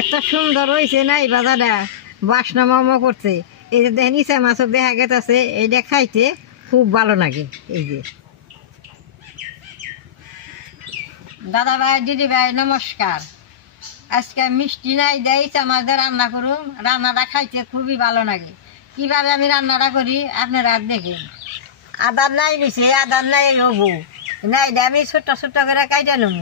এত সুন্দর হয়েছে না এই বাজারটা, বাসনা মম করছে। এই যে দেখেন ইচা মাছও দেখা গেছে, এইটা খাইতে খুব ভালো লাগে। এই যে দাদা ভাই দিদি ভাই নমস্কার। আজকে মিষ্টি নাই দেয় ইচা মাছ দিয়ে রান্না করুন। রান্নাটা খাইতে খুবই ভালো লাগে। কীভাবে আমি রান্নাটা করি আপনারা দেখেন। আদার নাই নিছে, আদার নাই হবো নাই দে আমি ছোট্ট ছোট্ট করে কাইটা নেব।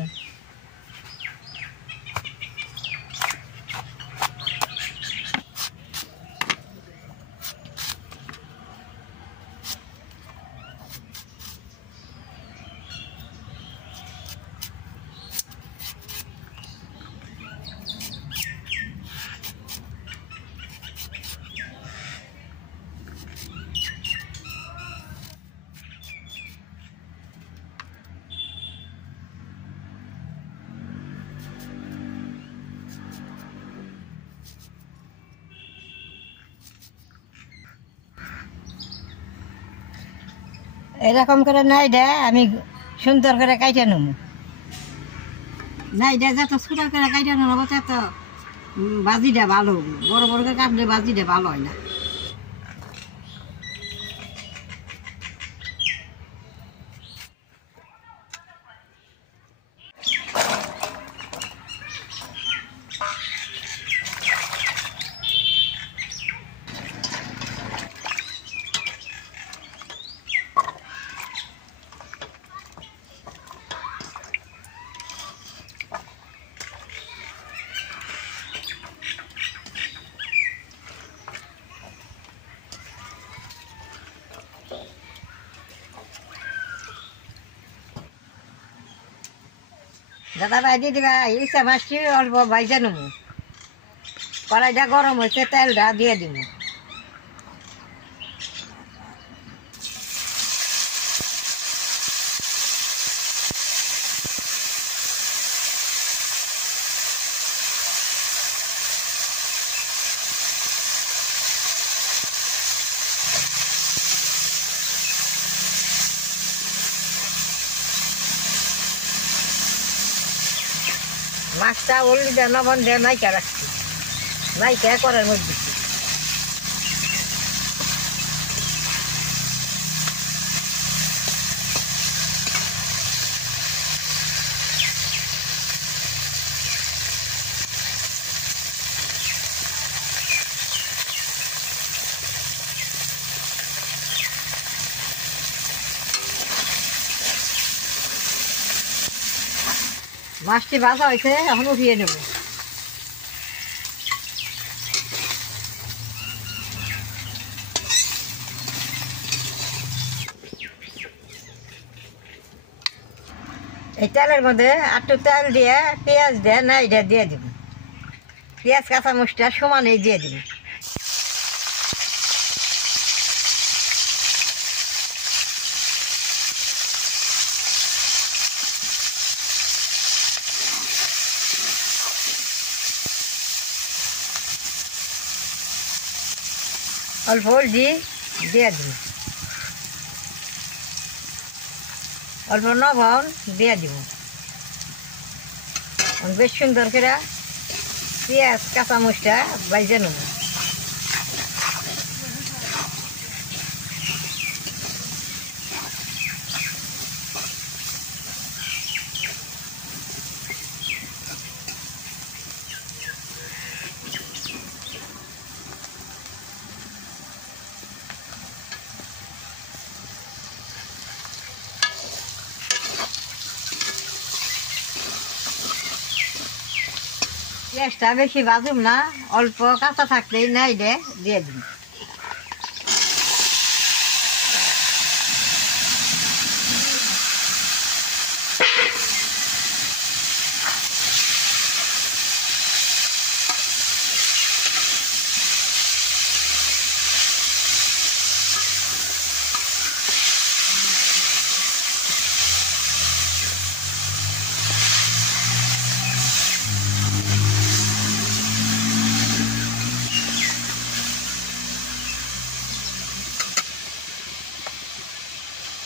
এরকম করে নাই দে আমি সুন্দর করে কাইটা নেব। নাই দে যত ছোট করে কাইটা নেব তত বাজিটা ভালো। বড় বড় করে কাটলে বাজিটা ভালো হয় না। দাদা ভাই দিদি ভাই ইচ্ছা মাছটি অল্প ভাইজা নেব। কড়াইটা গরম হয়েছে, তেলটা দিয়ে দিব। মাছটা হলুদ লবণ দিয়ে নাইকা রাখছি, নাইকা করার মধ্যে মাছটি ভাজা হয়েছে, এখন উঠিয়ে নেব। এই তেলের মধ্যে একটু তেল দিয়ে পেঁয়াজ দিয়ে নাইটা দিয়ে দিব। পেঁয়াজ কাঁচামরিচটা সমানে দিয়ে দিব। অল্প হলদি দিয়ে দিব, অল্প লবণ দিয়ে দিব। বেশ সুন্দর করে পেঁয়াজ কাঁচামরিচটা ভাজে নেব। পেঁয়াজটা বেশি ভাজুম না, অল্প কাঁচা থাকলেই নাই দিয়ে দিন।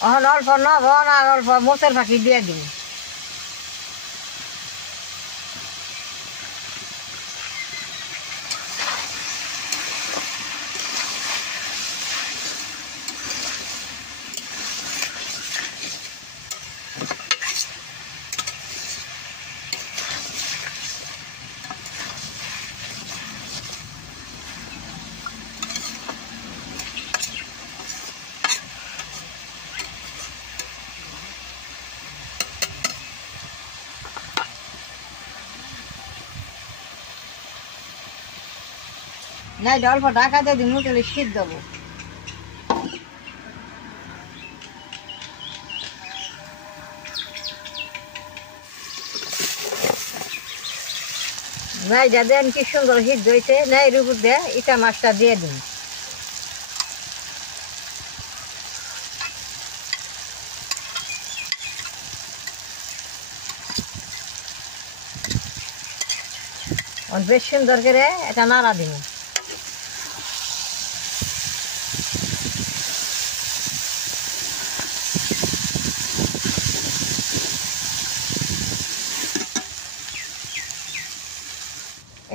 এখন অল্প লবণ আর অল্প মোচের ফাঁকি দিয়ে দিব। নাই অল্প ঢাকা দিয়ে দিন মুখে শীত দেবো। নাই যা দেন কি সুন্দর শীত হয়েছে, নাই রুবু দিয়ে ইটা মাছটা দিয়ে দিন। বেশ সুন্দর করে এটা নাড়া দিন।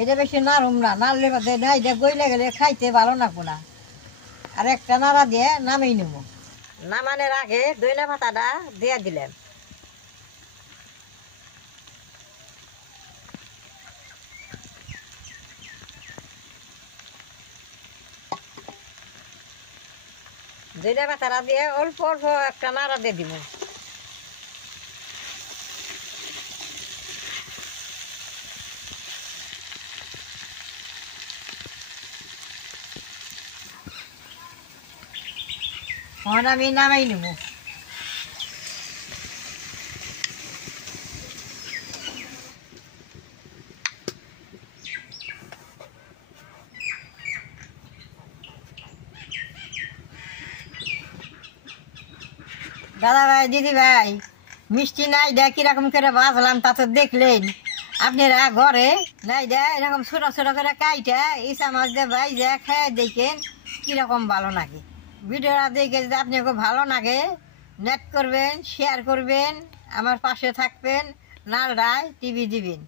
এটা বেশি নাড়ুম না, নাড়লে না এটা গইলে গেলে খাইতে ভালো না কোনা। আর একটা নাড়া দিয়ে নামিয়ে নেব। নামানোর আগে দইনা পাতাটা দিয়ে দিলাম। দইনা পাতাটা দিয়ে অল্প অল্প একটা নাড়া দিয়ে দিব। এখন আমি নামাই নেব। দাদা ভাই, দিদি ভাই, মিষ্টি নাই দেয় কিরকম করে বাজলাম তা তো দেখলেন আপনারা ঘরে। নাই দেয় এরকম ছোট ছোট করে কাইটা ইসা মাছ দিয়ে ভাই যে খেয়ে দেখেন কিরকম ভালো লাগে। ভিডিওটা দেখে যদি আপনাকে ভালো লাগে নেট করবেন, শেয়ার করবেন, আমার পাশে থাকবেন, নালডায় টিভি দিবেন।